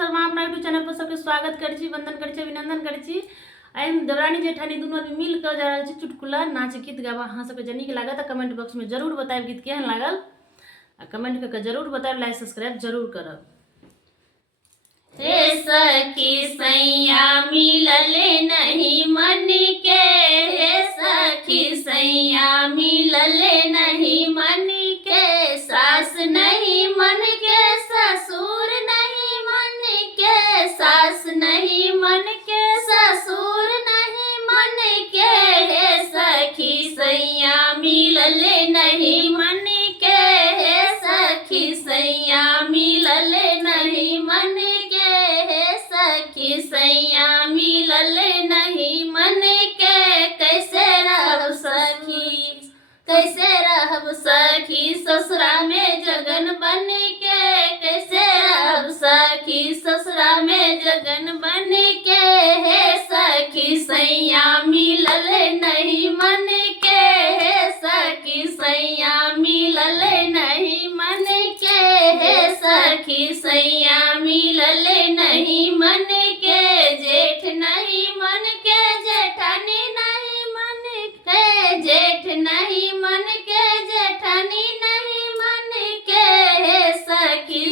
शर्मा अपना YouTube channel पर सबके स्वागत कर छी, वंदन कर छी, अभिनंदन कर छी। आई हम देवरानी जेठानी दोनों आदमी मिल कर जा रहा चुटकुला नाच गीत गावा। अहाँ सबके जनी के लागत कमेंट बॉक्स में जरूर बताएब गीत केहन लागल आ कमेंट करके जरूर बताएब, लाइक सब्सक्राइब जरूर करब। हे सखी सैया मिलले नहीं मन के, हे सखी सैया मिलले नहीं मन के, सास नहीं मन के ससुर नहीं मन के, सास नहीं मन के ससुर नहीं मन के, हे सखी सैया मिलले नहीं मन के, हे सखी सैया मिलले नहीं मन के, हे सखी सैया मिलले नहीं मन के, कैसे रहब सखी, कैसे रहब सखी ससुरा में जगन बन के, कैसे रहब सखी ससुरा में जगन बन के, हे सखी सैया मिलले नहीं मन के, हे सखी सैया मिलले नहीं मन के, हे सखी सैया मिलले नहीं मन के, जेठ नहीं मन के जेठानी नहीं मन के, जेठ नहीं मन के जेठानी नहीं मन के, हे सखी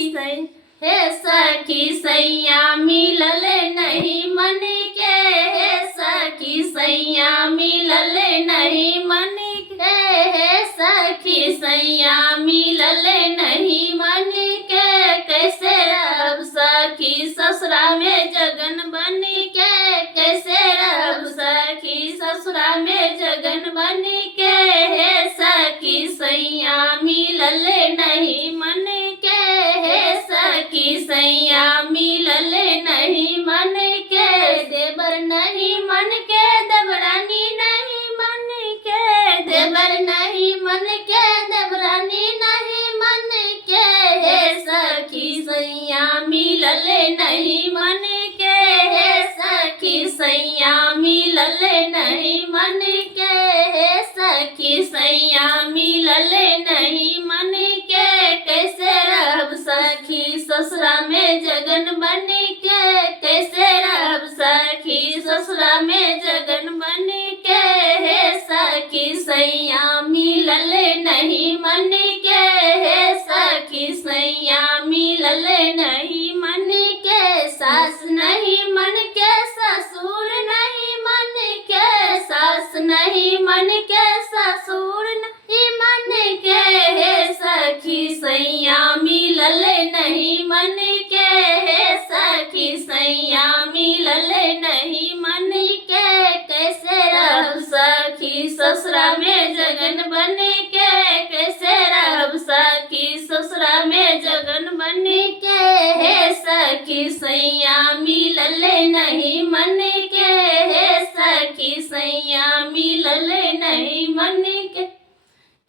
हे सखी सैया मिलले नहीं मन के, हे सखी सैया मिलले नहीं मन के, हे सखी सैया मिलले नहीं मन के, कैसे रहब सखी ससुरा में जगन बन के, कैसे रहब सखी ससुरा में जगन बन के, हे सखी सैया मिलले नहीं मन के, हे सखी सैया मिलले नहीं मन के, देवर नहीं मन के देवरानी नहीं मन के, देवर नहीं मन के देवरानी नहीं मन के, हे सखी सैया मिलले नहीं मन के, हे सखी सैया मिलले नहीं मन के, हे सखी सैया मिलले नहीं मन के, कैसे रहब सखी ससुरा में जगन बन के, कैसे रहब सखी ससुरा में जगन बन के, हे सखी सैया मिलले नहीं मन के, हे सखी सैया मिलले नहीं मन के, सास नहीं मन के ससुर नहीं मन के, सास नहीं मन के ससुर नहीं मन के, हे सखी सैया मिलले नहीं मन के, हे सखी सैया मिलले नहीं मन के, कैसे रहब सखी ससुरा में जगन बन के, कैसे रहब सखी ससुरा में जगन बन के, हे सखी सैया मिलले नहीं मन के, हे सखी सैया मिलले नहीं मन के।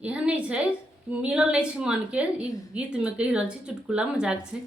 यह नहीं है मिलल नहीं मन के, गीत में कही रहा चुटकुला मजाक है।